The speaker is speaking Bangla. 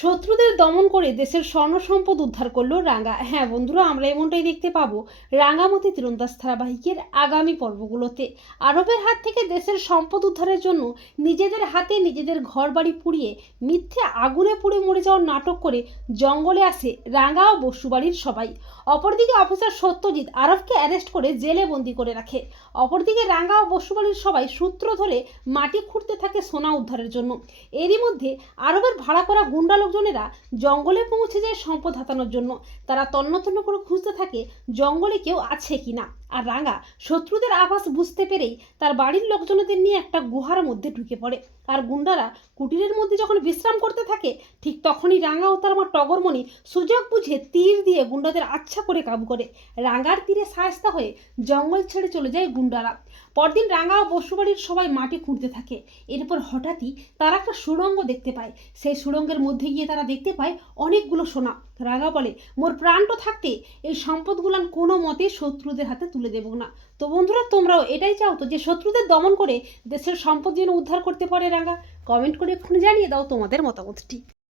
শত্রুদের দমন করে দেশের স্বর্ণ সম্পদ উদ্ধার করলো রাঙ্গা। হ্যাঁ বন্ধুরা, আমরা এমনটাই দেখতে পাবো রাঙ্গামতি তীরন্দাজ ধারাবাহিকের আগামী পর্বগুলোতে। আরবের হাত থেকে দেশের সম্পদ উদ্ধারের জন্য নিজেদের হাতে নিজেদের ঘর বাড়ি পুড়িয়ে মিথ্যে আগুনে পুড়ে মরে যাওয়ার নাটক করে জঙ্গলে আসে রাঙ্গা ও বসুবাড়ির সবাই। অপরদিকে অফিসার সত্যজিৎ আরবকে অ্যারেস্ট করে জেলে বন্দি করে রাখে। অপরদিকে রাঙ্গা ও বসুবাড়ির সবাই সূত্র ধরে মাটি খুঁড়তে থাকে সোনা উদ্ধারের জন্য। এরই মধ্যে আরবের ভাড়া করা গুন্ডা লোকজনেরা জঙ্গলে পৌঁছে যায় সম্পদ হাতানোর জন্য। তারা তন্ন তন্ন করে খুঁজতে থাকে জঙ্গলে কেউ আছে কিনা। আর রাঙ্গা শত্রুদের আভাস বুঝতে পেরেই তার বাড়ির লোকজনদের নিয়ে একটা গুহার মধ্যে ঢুকে পড়ে। আর গুন্ডারা কুটিরের মধ্যে যখন বিশ্রাম করতে থাকে, ঠিক তখনই রাঙ্গা ও তার মা টগরমণি সুযোগ বুঝে তীর দিয়ে গুন্ডাদের আচ্ছা করে কাবু করে। রাঙ্গার তীরে শায়েস্তা হয়ে জঙ্গল ছেড়ে চলে যায় গুন্ডারা। পরদিন রাঙ্গা ও বসুবাড়ির সবাই মাটি খুঁড়তে থাকে। এরপর হঠাৎই তারা একটা সুড়ঙ্গ দেখতে পায়। সেই সুড়ঙ্গের মধ্যে গিয়ে তারা দেখতে পায় অনেকগুলো সোনা। রাঙ্গা বলে, মোর প্রাণটা থাকতে এই সম্পদগুলান কোনো মতে শত্রুদের হাতে তুলে দেব না। তো বন্ধুরা, তোমরাও এটাই চাও তো যে শত্রুদের দমন করে দেশের সম্পদ যেন উদ্ধার করতে পারে রাঙ্গা? কমেন্ট করে এক্ষুনি জানিয়ে দাও তোমাদের মতামতটি।